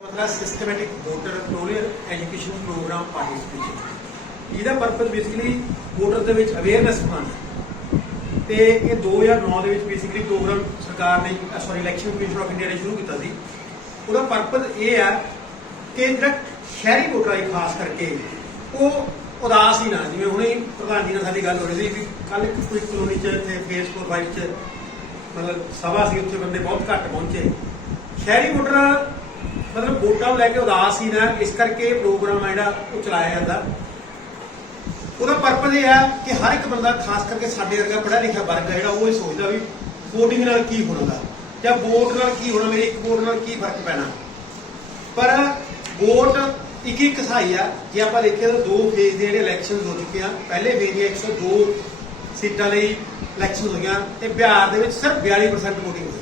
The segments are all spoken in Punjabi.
ਮਤਲਬ systematic voter rural education programme participation ਇਹਦਾ ਪਰਪਸ ਬੇਸਿਕਲੀ ਵੋਟਰ ਦੇ ਵਿੱਚ ਅਵੇਅਰਨੈਸ ਬਣਾਉਣਾ ਤੇ ਇਹ 2009 ਦੇ ਵਿੱਚ ਬੇਸਿਕਲੀ ਪ੍ਰੋਗਰਾਮ ਸਰਕਾਰ ਨੇ sorry election commission of India ਨੇ ਸ਼ੁਰੂ ਕੀਤਾ ਸੀ। ਉਹਦਾ ਪਰਪਸ ਇਹ ਆ ਕਿ ਜਿਹੜਾ ਸ਼ਹਿਰੀ ਵੋਟਰ ਹੈ ਖਾਸ ਕਰਕੇ ਉਹ ਉਦਾਸ ਹੀ ਨਾ ਜਿਵੇਂ ਹੁਣੇ ਪ੍ਰਧਾਨ ਜੀ ਨਾਲ ਸਾਡੀ ਗੱਲ ਹੋ ਰਹੀ ਸੀ ਵੀ ਕੱਲ ਕੋਈ ਕਲੋਨੀ ਚ ਇੱਥੇ ਫੇਸ 4 ਵਾਈਟ ਚ ਮਤਲਬ ਸਭਾ ਸੀ, ਉੱਥੇ ਬੰਦੇ ਬਹੁਤ ਘੱਟ ਪਹੁੰਚੇ। ਸ਼ਹਿਰੀ ਵੋਟਰ ਮਤਲਬ ਵੋਟਾਂ ਨੂੰ ਲੈ ਕੇ ਉਦਾਸ ਹੀ ਨਾ, ਇਸ ਕਰਕੇ ਇਹ ਪ੍ਰੋਗਰਾਮ ਹੈ ਜਿਹੜਾ, ਉਹ ਚਲਾਇਆ ਜਾਂਦਾ। ਉਹਦਾ ਪਰਪਸ ਇਹ ਹੈ ਕਿ ਹਰ ਇੱਕ ਬੰਦਾ, ਖਾਸ ਕਰਕੇ ਸਾਡੇ ਵਰਗਾ ਪੜ੍ਹਿਆ ਲਿਖਿਆ ਵਰਗ ਹੈ ਜਿਹੜਾ, ਉਹ ਇਹ ਸੋਚਦਾ ਵੀ ਵੋਟਿੰਗ ਨਾਲ ਕੀ ਹੋਣਾ ਜਾਂ ਵੋਟ ਨਾਲ ਕੀ ਹੋਣਾ, ਮੇਰੇ ਇੱਕ ਵੋਟ ਨਾਲ ਕੀ ਫ਼ਰਕ ਪੈਣਾ। ਪਰ ਵੋਟ ਇੱਕ ਇੱਕ ਸਹਾਈ ਆ। ਜੇ ਆਪਾਂ ਦੇਖੀਏ ਤਾਂ ਦੋ ਫੇਜ਼ ਦੇ ਜਿਹੜੇ ਇਲੈਕਸ਼ਨ ਹੋ ਚੁੱਕੇ ਆ ਪਹਿਲੇ ਫੇਜ਼ ਦੀਆਂ 102 ਸੀਟਾਂ ਲਈ ਇਲੈਕਸ਼ਨ ਹੋਈਆਂ, ਤੇ ਬਿਹਾਰ ਦੇ ਵਿੱਚ ਸਿਰਫ 42% ਵੋਟਿੰਗ ਹੋਈ।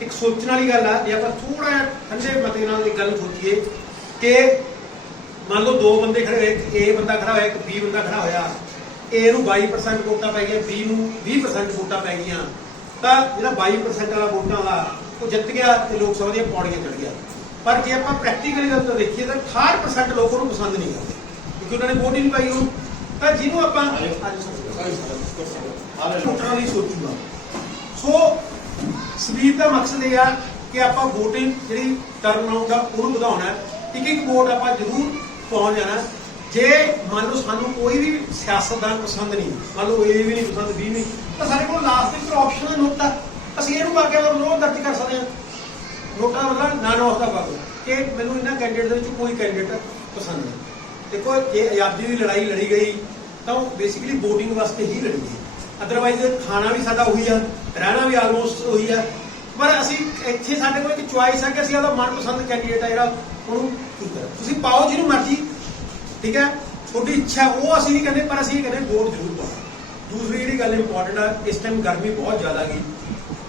ਇੱਕ ਸੋਚਣ ਵਾਲੀ ਗੱਲ ਆ ਜੇ ਆਪਾਂ ਥੋੜਾ ਜਿਹਾ ਠੰਡੇ ਮਤੇ ਨਾਲ ਇੱਕ ਗੱਲ ਸੋਚੀਏ ਕਿ ਮੰਨ ਲਓ ਦੋ ਬੰਦੇ ਖੜੇ ਹੋਏ ਇੱਕ A ਬੰਦਾ ਖੜਾ ਹੋਇਆ ਇੱਕ B ਬੰਦਾ ਖੜਾ ਹੋਇਆ A ਨੂੰ 22% ਵੋਟਾਂ ਪੈ ਗਈਆਂ B ਨੂੰ 20% ਵੋਟਾਂ ਪੈ ਗਈਆਂ ਤਾਂ ਜਿਹੜਾ 22% ਵਾਲਾ ਵੋਟਾਂ ਦਾ ਉਹ ਜਿੱਤ ਗਿਆ ਤੇ ਲੋਕ ਸਭਾ ਦੀਆਂ ਪੌੜੀਆਂ ਚੜ ਗਿਆ ਪਰ ਜੇ ਆਪਾਂ ਪ੍ਰੈਕਟੀਕਲੀ ਗੱਲ ਤੋਂ ਦੇਖੀਏ ਤਾਂ 68% ਲੋਕ ਉਹਨੂੰ ਪਸੰਦ ਨਹੀਂ ਕਰਦੇ ਕਿਉਂਕਿ ਉਹਨਾਂ ਨੇ ਵੋਟ ਹੀ ਨਹੀਂ ਪਾਈ ਉਹ ਤਾਂ ਜਿਹਨੂੰ ਆਪਾਂ ਵੋਟਰਾਂ ਲਈ ਸੋਚੂਗਾ ਸਵੀਪ ਦਾ ਮਕਸਦ ਇਹ ਆ ਕਿ ਆਪਾਂ ਵੋਟਿੰਗ ਜਿਹੜੀ ਟਰਨ ਆਊਟ ਆ ਉਹਨੂੰ ਵਧਾਉਣਾ ਇੱਕ ਇੱਕ ਵੋਟ ਆਪਾਂ ਜ਼ਰੂਰ ਪਹੁੰਚ ਜਾਣਾ ਜੇ ਮੰਨ ਲਓ ਸਾਨੂੰ ਕੋਈ ਵੀ ਸਿਆਸਤਦਾਨ ਪਸੰਦ ਨਹੀਂ, ਮੰਨ ਲਓ ਇਹ ਵੀ ਨਹੀਂ ਪਸੰਦ ਵੀ ਨਹੀਂ, ਤਾਂ ਸਾਡੇ ਕੋਲ ਲਾਸਟ ਇੱਕ ਆਪਸ਼ਨ ਹੈ ਨੋਟ ਦਾ ਅਸੀਂ ਇਹਨੂੰ ਪਾ ਕੇ ਵਿਰੋਧ ਦਰਜ ਕਰ ਸਕਦੇ ਹਾਂ। ਨੋਟਾ ਦਾ ਮਤਲਬ ਨਾ ਨੋਟ ਦਾ ਪਾ ਕਿ ਮੈਨੂੰ ਇਹਨਾਂ ਕੈਂਡੀਡੇਟ ਦੇ ਵਿੱਚ ਕੋਈ ਕੈਂਡੀਡੇਟ ਪਸੰਦ ਨਹੀਂ। ਦੇਖੋ, ਜੇ ਆਜ਼ਾਦੀ ਦੀ ਲੜਾਈ ਲੜੀ ਗਈ, ਤਾਂ ਉਹ ਬੇਸਿਕਲੀ VOTING ਵਾਸਤੇ ਹੀ ਲੜੀ ਗਈ। ਅਦਰਵਾਈਜ਼ ਖਾਣਾ ਵੀ ਸਾਡਾ ਉਹੀ ਆ, ਰਹਿਣਾ ਵੀ ਆਲਮੋਸਟ ਉਹੀ ਆ। ਪਰ ਅਸੀਂ ਇੱਥੇ ਸਾਡੇ ਕੋਲ ਇੱਕ ਚੁਆਇਸ ਹੈ ਕਿ ਅਸੀਂ ਉਹਦਾ ਮਨਪਸੰਦ ਕੈਂਡੀਡੇਟ ਆ ਜਿਹੜਾ ਉਹਨੂੰ ਚੂਜ਼ ਕਰ। ਤੁਸੀਂ ਪਾਓ ਜਿਹਨੂੰ ਮਰਜ਼ੀ, ਠੀਕ ਹੈ? ਤੁਹਾਡੀ ਇੱਛਾ, ਉਹ ਅਸੀਂ ਨਹੀਂ ਕਹਿੰਦੇ, ਪਰ ਅਸੀਂ ਇਹ ਕਹਿੰਦੇ ਵੋਟ ਜ਼ਰੂਰ ਪਾਓ। ਦੂਸਰੀ ਜਿਹੜੀ ਗੱਲ ਇੰਪੋਰਟੈਂਟ ਆ, ਇਸ ਟਾਈਮ ਗਰਮੀ ਬਹੁਤ ਜ਼ਿਆਦਾ ਗਈ,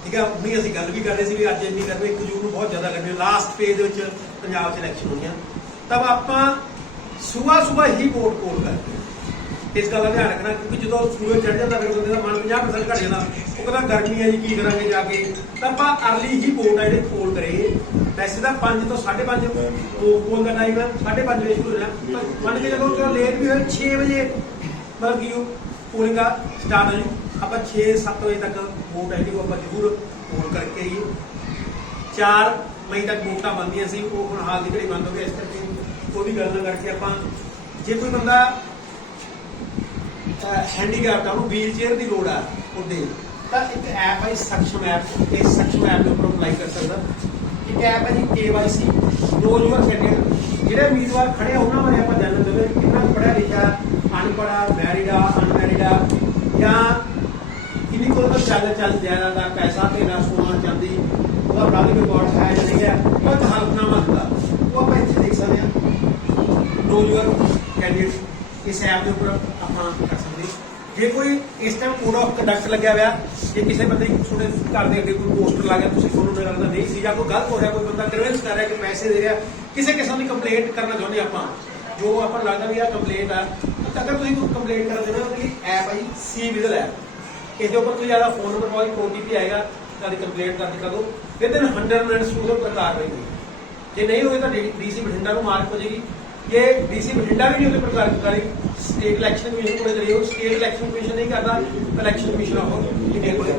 ਠੀਕ ਹੈ? ਨਹੀਂ ਅਸੀਂ ਗੱਲ ਵੀ ਕਰ ਰਹੇ ਸੀ ਵੀ ਅੱਜ ਇੰਨੀ ਗਰਮੀ 1 ਜੂਨ ਨੂੰ ਬਹੁਤ ਜ਼ਿਆਦਾ ਗਰਮੀ ਲਾਸਟ ਫੇਜ਼ ਦੇ ਵਿੱਚ ਪੰਜਾਬ 'ਚ ਇਲੈਕਸ਼ਨ ਹੋਣੀਆਂ। ਤਬ ਆਪਾਂ ਸਵੇਰ ਸਵੇਰ ਹੀ ਵੋਟ ਕੋਲ ਕਰਦੇ ਹਾਂ। ਇਸ ਗੱਲ ਦਾ ਧਿਆਨ ਰੱਖਣਾ ਕਿਉਂਕਿ ਜਦੋਂ ਸੂਰਜ ਚੜ ਜਾਂਦਾ ਫਿਰ ਬੰਦੇ ਦਾ ਮਨ 50% ਘਟ ਜਾਂਦਾ। ਉਹ ਕਹਿੰਦਾ, ਗਰਮੀ ਹੈ ਜੀ, ਕੀ ਕਰਾਂਗੇ ਜਾ ਕੇ? ਤਾਂ ਆਪਾਂ ਅਰਲੀ ਹੀ ਬੋਟ ਆ ਜਿਹੜੇ ਪੋਲ ਕਰੇ। ਵੈਸੇ ਤਾਂ 5 ਤੋਂ 5:30 ਪੋਲ ਦਾ ਟਾਈਮ ਹੈ 5:30 ਵਜੇ ਸ਼ੁਰੂ ਹੋਣਾ ਤਾਂ ਮੰਨ ਕੇ ਜਦੋਂ ਚਲੋ ਲੇਟ ਵੀ ਹੋਏ 6 ਵਜੇ ਮਤਲਬ ਕਿ ਪੋਲਿੰਗ ਦਾ ਸਟਾਰਟ ਹੋ ਜੀ ਆਪਾਂ 6-7 ਵਜੇ ਤੱਕ ਬੋਟ ਹੈ ਜਿਹੜੀ ਉਹ ਆਪਾਂ ਜ਼ਰੂਰ ਪੋਲ ਕਰਕੇ ਹੀ 4 ਮਈ ਤੱਕ ਵੋਟਾਂ ਬੰਦੀਆਂ ਸੀ ਉਹ ਹੁਣ ਹਾਲ ਦੀ ਘੜੀ ਬੰਦ ਹੋ ਗਈ, ਇਸ ਕਰਕੇ ਉਹ ਵੀ ਗੱਲ ਨਾ ਕਰਕੇ ਆਪਾਂ, ਜੇ ਕੋਈ ਬੰਦਾ ਹੈਂਡੀਕੈਪਟ ਆ, ਉਹਨੂੰ ਵੀਲ ਦੀ ਲੋੜ ਆ ਉਹਦੇ। ਤਾਂ ਇੱਕ ਐਪ ਆਈ ਸਖਸ਼ਮ ਐਪ ਇਸ ਸਖਸ਼ਮ ਐਪ ਦੇ ਅਪਲਾਈ ਕਰ ਸਕਦਾ। ਇੱਕ ਐਪ ਹੈ ਜੀ, KYC ਦੋ ਯੂਜ਼ਰ ਜਿਹੜੇ ਉਮੀਦਵਾਰ ਖੜੇ ਉਹਨਾਂ ਬਾਰੇ ਆਪਾਂ ਜਾਣਨ ਦੇਵੇ ਕਿੰਨਾ ਪੜਿਆ ਲਿਖਿਆ ਅਨਪੜਾ ਮੈਰਿਡਾ ਅਨਮੈਰਿਡਾ ਜਾਂ ਕਿੰਨੀ ਕੋਲ ਤੋਂ ਚੱਲ ਚੱਲ ਜਾਇਆ ਦਾ ਪੈਸਾ ਤੇਰਾ ਸੋਨਾ, ਚਾਂਦੀ, ਉਹਦਾ ਬਰਾਦਿਕ ਰਿਕਾਰਡ ਹੈ ਜਾਂ ਨਹੀਂ ਹੈ ਉਹ ਤਹਾਲਕਨਾਮਾ ਹੁੰਦਾ, ਉਹ ਆਪਾਂ ਇੱਥੇ ਦੇਖ ਸਕਦੇ ਹਾਂ। ਦੋ ਯੂਜ਼ਰ ਕੈਂਡੀਡੇਟ ਇਸ ਐਪ ਦੇ ਉੱਪਰ ਆਪਾਂ ਕਰ ਸਕਦੇ ਜੇ ਕੋਈ ਇਸ ਟਾਈਮ ਕੋਡ ਆਫ ਕੰਡਕਟ ਲੱਗਿਆ ਹੋਇਆ, ਜੇ ਕਿਸੇ ਬੰਦੇ ਦੀ ਤੁਹਾਡੇ ਘਰ ਦੇ ਅੱਗੇ ਕੋਈ ਪੋਸਟਰ ਲੱਗ ਗਿਆ, ਤੁਸੀਂ ਤੁਹਾਨੂੰ ਮੇਰਾ ਲੱਗਦਾ ਨਹੀਂ ਸੀ ਜਾਂ ਕੋਈ ਗਲਤ ਹੋ ਰਿਹਾ, ਕੋਈ ਬੰਦਾ ਕਨਵਿੰਸ ਕਰ ਰਿਹਾ ਕਿ ਪੈਸੇ ਦੇ ਰਿਹਾ, ਕਿਸੇ ਕਿਸਮ ਦੀ ਕੰਪਲੇਂਟ ਕਰਨਾ ਚਾਹੁੰਦੇ ਆਪਾਂ। ਜੋ ਆਪਾਂ ਲੱਗਦਾ ਵੀ ਆ ਕੰਪਲੇਂਟ ਆ, ਤਾਂ ਅਗਰ ਤੁਸੀਂ ਕੋਈ ਕੰਪਲੇਂਟ ਕਰਨਾ ਚਾਹੁੰਦੇ ਹੋ ਤਾਂ ਐਪ ਹੈ ਜੀ ਸੀ ਵਿਜ਼ਲ ਐਪ ਇਹਦੇ ਉੱਪਰ ਤੁਸੀਂ ਜ਼ਿਆਦਾ ਫੋਨ ਨੰਬਰ ਪਾਓ OTP ਆਏਗਾ, ਤੁਹਾਡੀ ਕੰਪਲੇਂਟ ਦਰਜ ਕਰ ਦਿਓ। ਵਿਦ ਇਨ 100 ਮਿੰਟਸ ਉਹਦੇ ਉੱਪਰ ਕਾਰਵਾਈ ਹੋਈ ਜੇ ਨਹੀਂ ਹੋਏ ਤਾਂ ਡੀਸੀ ਬਠਿੰਡਾ ਨੂੰ ਮਾਰਕ ਹੋ ਜਾਏਗੀ ਜੇ ਡੀਸੀ ਬਠਿੰਡਾ ਵੀ ਨਹੀਂ ਉਹਦੇ ਪ੍ਰਕਾਰ ਕਰੀ ਸਟੇਟ ਇਲੈਕਸ਼ਨ ਕਮਿਸ਼ਨ ਕੋਲੇ ਕਰੀ ਉਹ ਸਟੇਟ ਇਲੈਕਸ਼ਨ ਕਮਿਸ਼ਨ ਨਹੀਂ ਕਰਦਾ ਇਲੈਕਸ਼ਨ ਆਫ ਇੰਡੀਆ ਕੋਲੇ।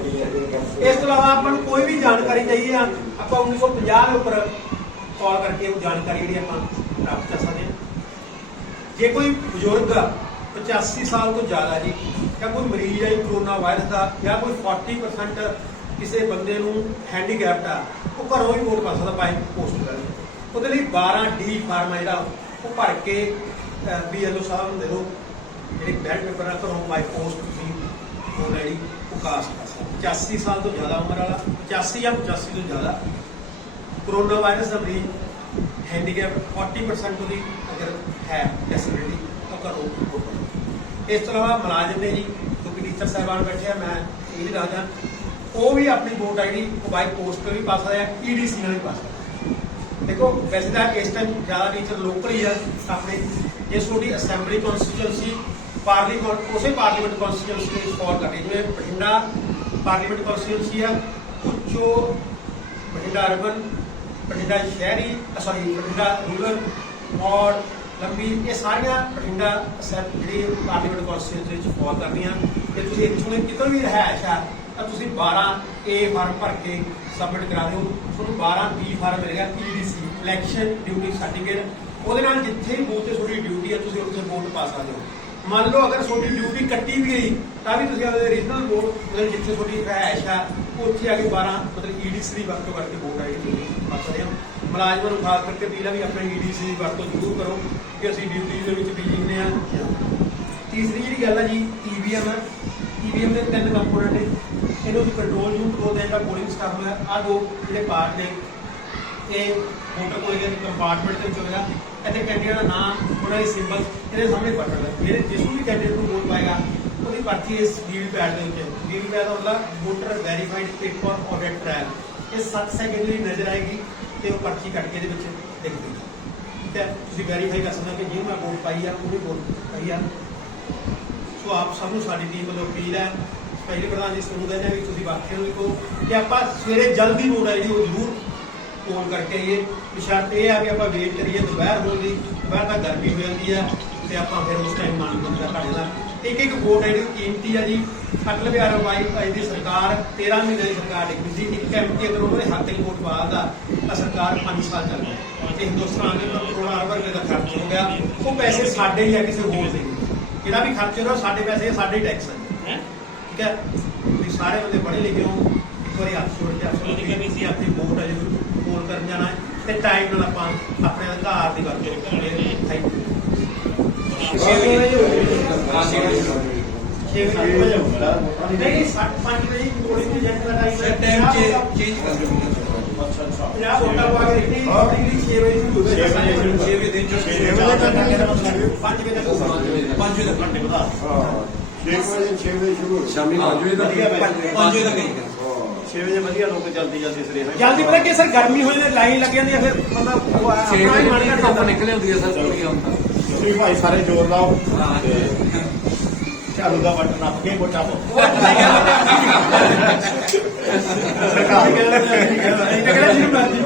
ਇਸ ਤੋਂ ਇਲਾਵਾ ਆਪਾਂ ਨੂੰ ਕੋਈ ਵੀ ਜਾਣਕਾਰੀ ਚਾਹੀਏ ਆ ਆਪਾਂ 1950 ਦੇ ਉੱਪਰ ਕਾਲ ਕਰਕੇ ਉਹ ਜਾਣਕਾਰੀ ਜਿਹੜੀ ਆਪਾਂ ਪ੍ਰਾਪਤ ਕਰ ਸਕਦੇ ਹਾਂ। ਜੇ ਕੋਈ ਬਜ਼ੁਰਗ ਆ, 85 ਸਾਲ ਤੋਂ ਜ਼ਿਆਦਾ ਜੀ ਜਾਂ ਕੋਈ ਮਰੀਜ਼ ਹੈ ਜੀ ਕਰੋਨਾ ਵਾਇਰਸ ਦਾ ਜਾਂ ਕੋਈ 40% ਕਿਸੇ ਬੰਦੇ ਨੂੰ ਹੈਂਡੀਕੈਪਟ ਆ ਉਹ ਘਰੋਂ ਹੀ ਵੋਟ ਪਾ ਸਕਦਾ ਬਾਈ ਪੋਸਟ ਕਰਕੇ ਉਹਦੇ ਲਈ 12 ਡੀ ਫਾਰਮ ਜਿਹੜਾ ਉਹ ਭਰ ਕੇ ਬੀਐਲਓ ਸਾਹਿਬ ਨੂੰ ਦੇ ਦਿਓ। ਜਿਹੜੇ ਬੈਲਟ ਪੇਪਰ ਆ ਘਰੋਂ ਬਾਈ ਪੋਸਟ ਤੁਸੀਂ ਉਹ ਜਿਹੜੀ ਕਾਸਟ ਕਰ ਸਕਦੇ 85 ਸਾਲ ਤੋਂ ਜ਼ਿਆਦਾ ਉਮਰ ਵਾਲਾ 85 ਜਾਂ 85 ਤੋਂ ਜ਼ਿਆਦਾ। ਕਰੋਨਾ ਵਾਇਰਸ ਦਾ ਮਰੀਜ਼ ਹੈਂਡੀਕੈਪ 40% ਉਹਦੀ ਅਗਰ ਹੈ ਡਿਸੇਬਿਲਿਟੀ ਤਾਂ ਕਰੋ ਇਸ ਤੋਂ ਇਲਾਵਾ ਮੁਲਾਜ਼ਮ ਨੇ ਜੀ ਕਿਉਂਕਿ ਟੀਚਰ ਸਾਹਿਬਾਨ ਬੈਠੇ ਆ, ਮੈਂ ਇਹ ਵੀ ਦੱਸਦਾ। ਉਹ ਵੀ ਆਪਣੀ ਵੋਟ ਆਈਡੀ ਬਾਈ ਪੋਸਟ ਵੀ ਪਾ ਸਕਦੇ ਆ ਈਡੀਸੀ ਨਾਲ ਵੀ ਪਾ ਸਕਦਾ ਦੇਖੋ, ਵੈਸੇ ਤਾਂ ਇਸ ਟਾਈਮ ਜ਼ਿਆਦਾ ਟੀਚਰ ਲੋਕਲ ਹੀ ਆ ਆਪਣੇ ਇਹ ਛੋਟੀ ਅਸੈਂਬਲੀ ਕਨਸਟੀਚੁਐਂਸੀ ਪਾਰਲੀਮੈਂਟ ਉਸੇ ਪਾਰਲੀਮੈਂਟ ਕਨਸਟੀਚੁਐਂਸੀ ਦੇ ਸਪੋਰਟ ਕਰਦੇ ਜਿਵੇਂ ਬਠਿੰਡਾ ਪਾਰਲੀਮੈਂਟ ਕਨਸਟੀਚੁਐਂਸੀ ਆ ਉੱਚੋ ਬਠਿੰਡਾ ਅਰਬਨ ਬਠਿੰਡਾ ਸ਼ਹਿਰੀ ਸੌਰੀ ਬਠਿੰਡਾ ਰੂਰਲ ਔਰ ਲੰਬੀ, ਇਹ ਸਾਰੀਆਂ ਬਠਿੰਡਾ ਜਿਹੜੀ ਪਾਰਲੀਮੈਂਟ ਕਨਸਟੀਚੁਐਂਸੀ ਵਿੱਚ ਫੋਲ ਕਰਦੀਆਂ। ਤੇ ਤੁਸੀਂ ਇੱਥੋਂ ਦੇ ਕਿਤੋਂ ਵੀ ਰਹਿ ਆ ਤਾਂ ਤੁਸੀਂ 12 A ਫਾਰਮ ਭਰ ਕੇ ਸਬਮਿਟ ਕਰਾ ਦਿਓ। ਤੁਹਾਨੂੰ 12 B ਫਾਰਮ ਮਿਲੇਗਾ PDC ਇਲੈਕਸ਼ਨ ਡਿਊਟੀ ਸਰਟੀਫਿਕੇਟ ਉਹਦੇ ਨਾਲ ਜਿੱਥੇ ਵੀ ਬੂਥ ਤੁਹਾਡੀ ਡਿਊਟੀ ਹੈ ਤੁਸੀਂ ਉੱਥੇ ਵੋਟ ਪਾ ਸਕਦੇ ਹੋ। ਮੰਨ ਲਓ ਅਗਰ ਤੁਹਾਡੀ ਡਿਊਟੀ ਕੱਟੀ ਵੀ ਗਈ, ਤਾਂ ਵੀ ਤੁਸੀਂ ਆਪਣੇ ਰੀਜਨਲ ਵੋਟ ਮਤਲਬ ਜਿੱਥੇ ਤੁਹਾਡੀ ਰਹਿائش ਆ, ਉੱਥੇ ਆ ਕੇ 12 ਮਤਲਬ EDC ਦੀ ਵਰਤੋਂ ਕਰਕੇ ਵੋਟ ਆਈਡੀ ਪਾ ਸਕਦੇ ਹੋ। ਮੁਲਾਜ਼ਮਾਂ ਨੂੰ ਖਾਸ ਕਰਕੇ ਪੀਲਾ ਵੀ ਆਪਣੇ EDC ਦੀ ਵਰਤੋਂ ਜ਼ਰੂਰ ਕਰੋ ਕਿ ਅਸੀਂ ਡਿਊਟੀ ਦੇ ਵਿੱਚ ਬਿਜ਼ੀ ਹੁੰਦੇ ਆ ਤੀਸਰੀ ਜਿਹੜੀ ਗੱਲ ਆ ਜੀ EVM ਆ। EVM ਦੇ ਤਿੰਨ ਕੰਪੋਨੈਂਟ ਨੇ। ਇਹਨੂੰ ਤੁਸੀਂ ਕੰਟਰੋਲ ਯੂਨਿਟ ਬੋਲਦੇ ਆ ਜਿਹੜਾ ਪੋਲਿੰਗ ਸਟਾਫ ਹੋਇਆ ਆ ਦੋ ਜਿਹੜੇ ਪਾਰਟ ਨੇ, ਇਹ ਵੋਟਰ ਕੋਲ ਗਿਆ ਕੰਪਾਰਟਮੈਂਟ ਦੇ ਵਿੱਚ ਹੋਏਗਾ। ਇੱਥੇ ਕੈਂਡੀਡੇਟ ਦਾ ਨਾਮ ਉਹਨਾਂ ਦੇ ਸਿੰਬਲ ਇਹਦੇ ਸਾਹਮਣੇ ਪੜਨਾ ਹੈ ਜਿਹੜੇ ਜਿਸ ਨੂੰ ਵੀ ਕੈਂਡੀਡੇਟ ਨੂੰ ਵੋਟ ਪਾਏਗਾ, ਉਹਦੀ ਪਰਚੀ ਇਸ ਵੀਵੀ ਪੈਡ ਦੇ ਵਿੱਚ ਵੀਵੀ ਪੈਡ ਦਾ ਮਤਲਬ voter verified paper audit trial ਇਹ 7 ਸੈਕਿੰਡ ਲਈ ਨਜ਼ਰ ਆਏਗੀ ਤੇ ਉਹ ਪਰਚੀ ਕੱਟ ਕੇ ਇਹਦੇ ਵਿੱਚ ਦਿਖ ਜੇਗੀ ਠੀਕ ਹੈ? ਤੁਸੀਂ ਵੈਰੀਫਾਈ ਕਰ ਸਕਦੇ ਹੋ ਕਿ ਜਿਹਨੂੰ ਮੈਂ ਵੋਟ ਪਾਈ ਆ ਉਹ ਵੀ ਵੋਟ ਪਾਈ ਆ। ਸੋ ਆਪ ਸਭ ਨੂੰ ਸਾਡੀ ਟੀਮ ਵੱਲੋਂ ਅਪੀਲ ਹੈ ਪਹਿਲੀ ਪ੍ਰਧਾਨ ਜੀ ਸਮੂਹ ਦੇ ਨੇ ਵੀ ਤੁਸੀਂ ਬਾਕੀਆਂ ਨੂੰ ਵੀ ਕਹੋ ਕਿ ਆਪਾਂ ਸਵੇਰੇ ਜਲਦੀ ਵੋਟ ਹੈ ਜਿਹੜੀ ਉਹ ਜ਼ਰੂਰ ਪੋਲ ਕਰਕੇ ਆਈਏ। ਬਿਸ਼ਰਤ ਇਹ ਆ ਵੀ ਆਪਾਂ ਵੇਟ ਕਰੀਏ ਦੁਪਹਿਰ ਹੋਣ ਦੀ ਦੁਪਹਿਰ ਤਾਂ ਗਰਮੀ ਹੋ ਜਾਂਦੀ ਆ ਤੇ ਆਪਾਂ ਫਿਰ ਉਸ ਟਾਈਮ ਮਾਨ ਬੰਦਾ ਘਟ ਜਾਂਦਾ ਇੱਕ ਇੱਕ ਵੋਟ ਹੈ ਜਿਹੜੀ ਕੀਮਤੀ ਆ ਜੀ। ਅਟਲ ਬਿਹਾਰੀ ਵਾਈ ਦੀ ਸਰਕਾਰ 13 ਮਹੀਨੇ ਦੀ ਸਰਕਾਰ ਡਿੱਗੀ ਸੀ ਇੱਕ ਐਮਪੀ ਅਗਰ ਉਹਨਾਂ ਦੇ ਹੱਥ ਹੀ ਵੋਟ ਪਾਦਾ ਤਾਂ ਸਰਕਾਰ 5 ਸਾਲ ਚੱਲ ਗਈ। ਤੇ ਹਿੰਦੁਸਤਾਨ ਦੇ ਉੱਪਰ ਕਰੋੜਾਂ ਅਰਬਾਂ ਰੁਪਏ ਦਾ ਖਰਚ ਹੋ ਗਿਆ। ਉਹ ਪੈਸੇ ਸਾਡੇ ਹੀ ਆ ਕਿਸੇ ਹੋਰ ਦੇ ਨਹੀਂ ਜਿਹੜਾ ਵੀ ਖਰਚ ਹੋ ਰਿਹਾ ਉਹ ਸਾਡੇ ਪੈਸੇ ਆ, ਸਾਡੇ ਟੈਕਸ ਹੈ ਠੀਕ ਹੈ? ਤੁਸੀਂ ਸਾਰੇ ਬੰਦੇ ਪੜ੍ਹੇ ਲਿਖੇ ਹੋ। ਇੱਕ ਵਾਰੀ ਹੱਥ ਜੋੜ ਕੇ ਆਪਣੀ ਕਿ ਅਸੀਂ ਆਪਣੀ ਵੋਟ ਹੈ ਜਿਹੜੀ ਪੋਲ ਕਰਨ ਜਾਣਾ ਹੈ ਤੇ ਟਾਈਮ ਨਾਲ ਆਪਾਂ ਆਪਣੇ ਅਧਿਕਾਰ ਦੀ ਵਰਤੋਂ ਕਰਾਂਗੇ ਥੈਂਕ ਯੂ ਨਹੀਂ 5 ਵਜੇ ਪੋਲਿੰਗ ਦੀ ਜੰਟ ਦਾ ਟਾਈਮ ਹੈ ਚੇਂਜ ਕਰ ਦਿਓ। ਅੱਛਾ ਅੱਛਾ। ਪੰਜਾਹ ਵੋਟਾਂ ਪਾ ਕੇ ਰੱਖੀ ਪੋਲਿੰਗ 6 ਵਜੇ ਸ਼ੁਰੂ ਹੋਵੇ ਛੇ ਵਜੇ ਸ਼ੁਰੂ ਛੇ ਵਜੇ ਦਿਨ ਚੋਂ ਛੇ ਵਜੇ ਤੱਕ ਕਿਹੜਾ ਮਤਲਬ 5 ਵਜੇ ਤੱਕ ਹੋਊਗਾ। ਪੰਜ ਵਜੇ ਤੱਕ। ਘੰਟੇ ਵਧਾ ਹਾਂ। 6 ਵਜੇ 6 ਵਜੇ ਸ਼ੁਰੂ ਹੋ ਸ਼ਾਮੀ ਪੰਜ ਵਜੇ ਵਧੀਆ ਤੱਕ ਬੈਠ ਪੰਜ ਵਜੇ ਤੱਕ ਹੀ 6 ਵਜੇ ਵਧੀਆ ਲੋਕ ਜਲਦੀ ਜਲਦੀ ਸਰੇ ਜਲਦੀ ਪਤਾ ਕਿ ਸਰ ਗਰਮੀ ਹੋ ਜਾਂਦੀ ਲਾਈਨ ਲੱਗ ਜਾਂਦੀ ਹੈ ਫਿਰ ਬੰਦਾ ਉਹ ਆ- ਛੇ ਆਪਣਾ ਹੀ ਮਨ ਵਜੇ ਕਰ ਧੁੱਪ ਨਿਕਲੇ ਹੁੰਦੀ ਹੈ ਸਰ ਪੂਰੀ ਤਾਂ ਤੁਸੀਂ ਭਾਈ ਸਾਰੇ ਜ਼ੋਰ ਲਾਓ। ਹਾਂ। ਤੇ ਝਾੜੂ ਦਾ ਬਟਨ ਨੱਪ ਕੇ ਵੋਟਾਂ ਪਾਓ ਸਰਕਾਰ। ਕਹਿੰਦਾ ਨਹੀਂ ਕਹਿੰਦਾ ਜਿਹਨੂੰ ਮਰਜ਼ੀ